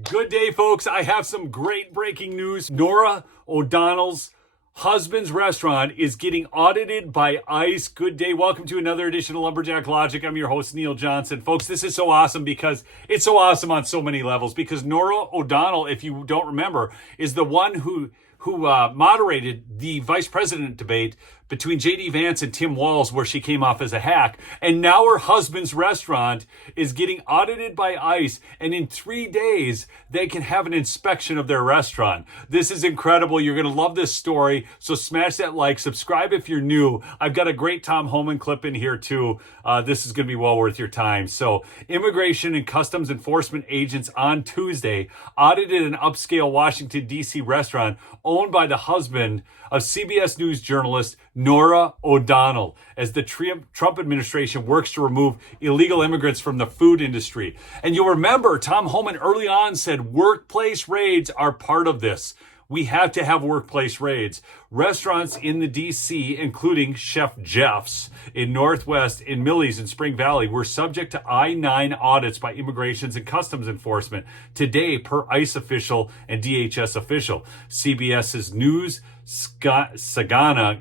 Good day, folks. I have some great breaking news. Norah O'Donnell's husband's restaurant is getting audited by ICE. Good day. Welcome to another edition of Lumberjack Logic. I'm your host, Neil Johnson. Folks, this is so awesome because it's so awesome on so many levels. Because Norah O'Donnell, if you don't remember, is the one who moderated the vice president debate between J.D. Vance and Tim Walz, where she came off as a hack. And now her husband's restaurant is getting audited by ICE. And in 3 days, they can have an inspection of their restaurant. This is incredible. You're going to love this story. So smash that like, subscribe if you're new. I've got a great Tom Homan clip in here too. This is going to be well worth your time. So Immigration and Customs Enforcement agents on Tuesday audited an upscale Washington, D.C. restaurant owned by the husband of CBS News journalist Norah O'Donnell, as the Trump administration works to remove illegal immigrants from the food industry. And you'll remember Tom Homan early on said workplace raids are part of this. We have to have workplace raids. Restaurants in the D.C., including Chef Jeff's in Northwest, in Millie's in Spring Valley, were subject to I-9 audits by Immigrations and Customs Enforcement today, per ICE official and DHS official. CBS's News Saganga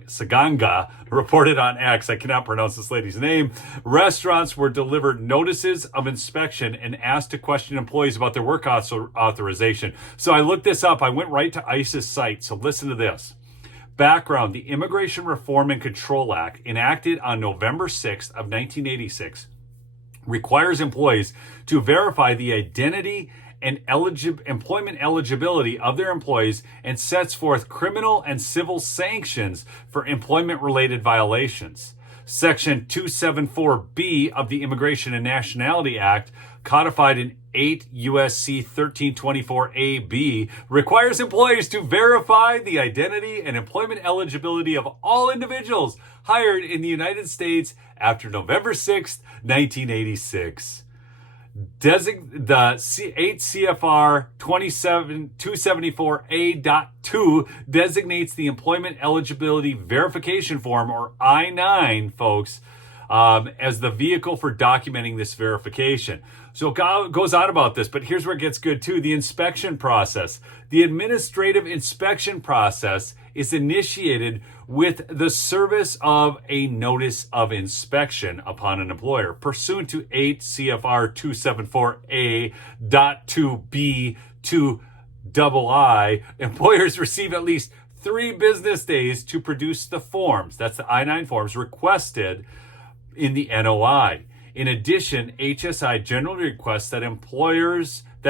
reported on X, I cannot pronounce this lady's name, restaurants were delivered notices of inspection and asked to question employees about their work authorization. So I looked this up. I went right to ICE's site. So listen to this. Background: the Immigration Reform and Control Act, enacted on November 6th of 1986, requires employees to verify the identity and employment eligibility of their employees and sets forth criminal and civil sanctions for employment-related violations. Section 274B of the Immigration and Nationality Act, codified in 8 U.S.C. 1324A-B, requires employees to verify the identity and employment eligibility of all individuals hired in the United States after November 6, 1986. The 8 CFR 274A.2 designates the Employment Eligibility Verification Form, or I-9, folks, as the vehicle for documenting this verification. So it goes on about this, but here's where it gets good too. The inspection process. The administrative inspection process is initiated with the service of a notice of inspection upon an employer, pursuant to 8 CFR 274A.2B2II. Employers receive at least 3 business days to produce the forms. That's the I-9 forms requested in the NOI. In addition, HSI generally requests that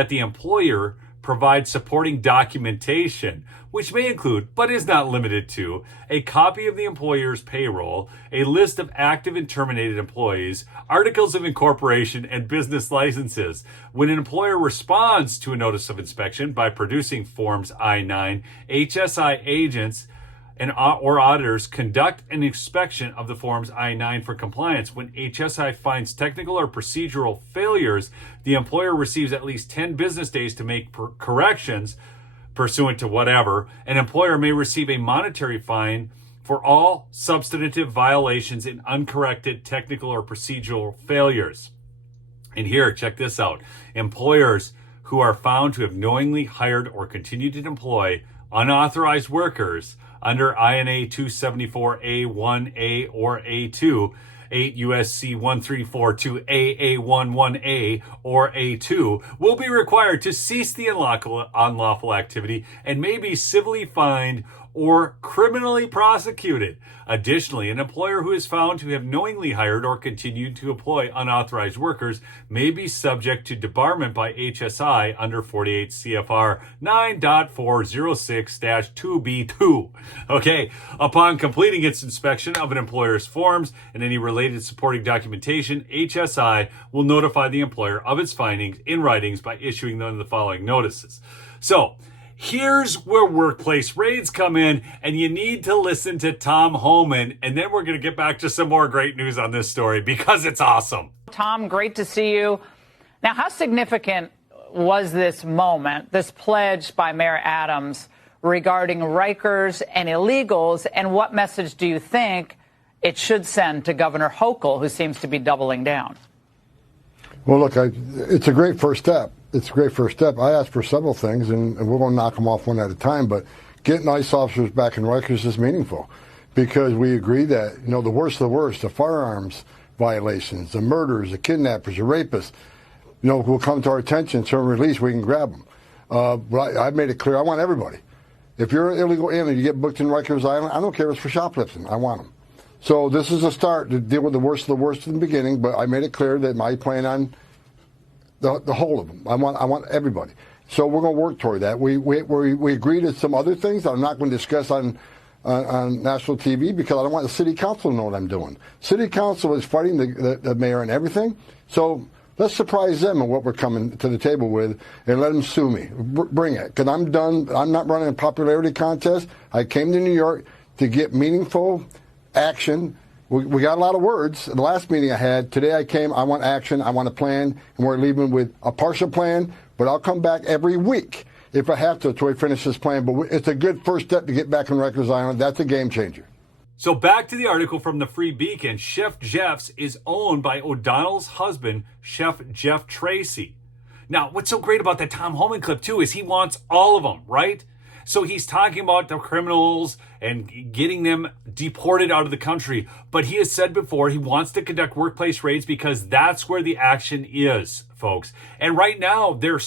the employer provide supporting documentation, which may include, but is not limited to, a copy of the employer's payroll, a list of active and terminated employees, articles of incorporation, and business licenses. When an employer responds to a notice of inspection by producing Forms I-9, HSI agents or auditors conduct an inspection of the Forms I-9 for compliance. When HSI finds technical or procedural failures, the employer receives at least 10 business days to make corrections pursuant to whatever. An employer may receive a monetary fine for all substantive violations in uncorrected technical or procedural failures. And here, check this out. Employers who are found to have knowingly hired or continued to employ unauthorized workers under INA 274A1A or A2, 8 USC 1342 AA11A or A2, will be required to cease the unlawful activity and may be civilly fined or criminally prosecuted. Additionally, an employer who is found to have knowingly hired or continued to employ unauthorized workers may be subject to debarment by HSI under 48 CFR 9.406-2B2. Okay, upon completing its inspection of an employer's forms and any related supporting documentation, HSI will notify the employer of its findings in writings by issuing them the following notices. So, here's where workplace raids come in, and you need to listen to Tom Homan, and then we're going to get back to some more great news on this story because it's awesome. Tom, great to see you. Now, how significant was this moment, this pledge by Mayor Adams regarding Rikers and illegals, and what message do you think it should send to Governor Hochul, who seems to be doubling down? Well, look, it's a great first step. it's a great first step. I asked for several things, and we're going to knock them off one at a time, but getting ICE officers back in Rikers is meaningful because we agree that, you know, the worst of the worst, the firearms violations, the murders, the kidnappers, the rapists, you know, will come to our attention, term release, we can grab them. But I've made it clear, I want everybody. If you're an illegal alien, you get booked in Rikers Island, I don't care if it's for shoplifting, I want them. So this is a start to deal with the worst of the worst in the beginning, but I made it clear that my plan on the whole of them. I want everybody. So we're going to work toward that. We agreed to some other things that I'm not going to discuss on national TV because I don't want the city council to know what I'm doing. City council is fighting the mayor and everything. So let's surprise them on what we're coming to the table with and let them sue me. Bring it. Because I'm done. I'm not running a popularity contest. I came to New York to get meaningful action. We got a lot of words. The last meeting I had, today I came, I want action, I want a plan, and we're leaving with a partial plan, but I'll come back every week if I have to until we finish this plan. But it's a good first step to get back on Rikers Island. That's a game changer. So back to the article from the Free Beacon. Chef Jeff's is owned by O'Donnell's husband, Chef Jeff Tracy. Now, what's so great about that Tom Homan clip, too, is he wants all of them, right? So he's talking about the criminals and getting them deported out of the country. But he has said before he wants to conduct workplace raids because that's where the action is, folks. And right now, they're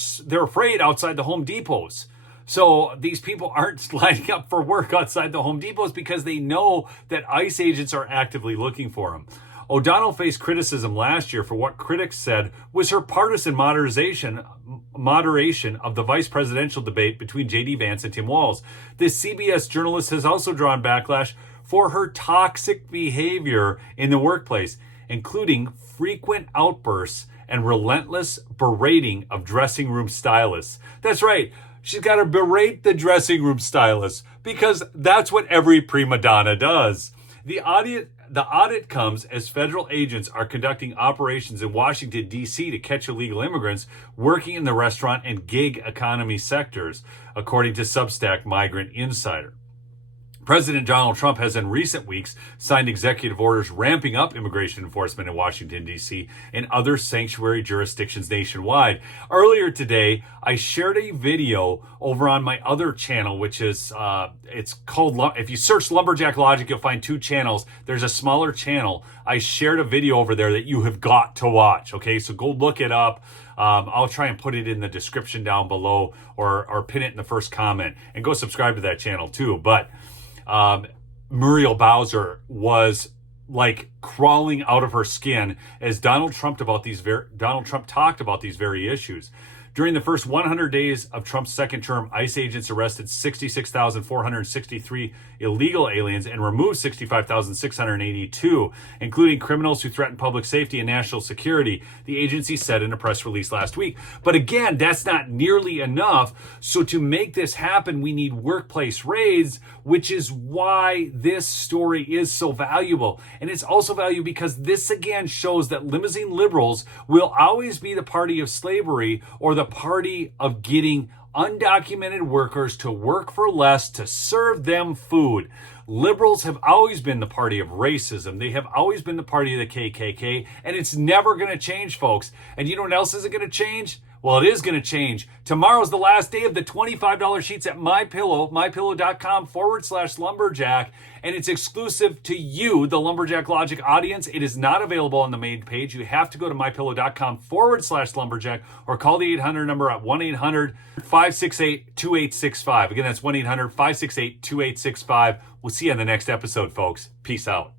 afraid outside the Home Depots. So these people aren't lining up for work outside the Home Depots because they know that ICE agents are actively looking for them. O'Donnell faced criticism last year for what critics said was her partisan moderation of the vice presidential debate between J.D. Vance and Tim Walz. This CBS journalist has also drawn backlash for her toxic behavior in the workplace, including frequent outbursts and relentless berating of dressing room stylists. That's right. She's got to berate the dressing room stylists because that's what every prima donna does. The audit comes as federal agents are conducting operations in Washington, D.C. to catch illegal immigrants working in the restaurant and gig economy sectors, according to Substack Migrant Insider. President Donald Trump has in recent weeks signed executive orders ramping up immigration enforcement in Washington, D.C. and other sanctuary jurisdictions nationwide. Earlier today, I shared a video over on my other channel, which is, it's called, if you search Lumberjack Logic, you'll find two channels. There's a smaller channel. I shared a video over there that you have got to watch, okay? So go look it up. I'll try and put it in the description down below or pin it in the first comment. And go subscribe to that channel too. But Muriel Bowser was like crawling out of her skin as Donald Trump talked about these very issues. During the first 100 days of Trump's second term, ICE agents arrested 66,463 illegal aliens and removed 65,682, including criminals who threaten public safety and national security, the agency said in a press release last week. But again, that's not nearly enough. So to make this happen, we need workplace raids, which is why this story is so valuable. And it's also valuable because this again shows that limousine liberals will always be the party of slavery or the party of getting undocumented workers to work for less to serve them food. Liberals have always been the party of racism. They have always been the party of the KKK, and it's never going to change, folks. And you know what else isn't going to change? Well, it is going to change. Tomorrow's the last day of the $25 sheets at MyPillow, mypillow.com/lumberjack, and it's exclusive to you, the Lumberjack Logic audience. It is not available on the main page. You have to go to mypillow.com/lumberjack or call the 800 number at 1-800-568-2865. Again, that's 1-800-568-2865. We'll see you on the next episode, folks. Peace out.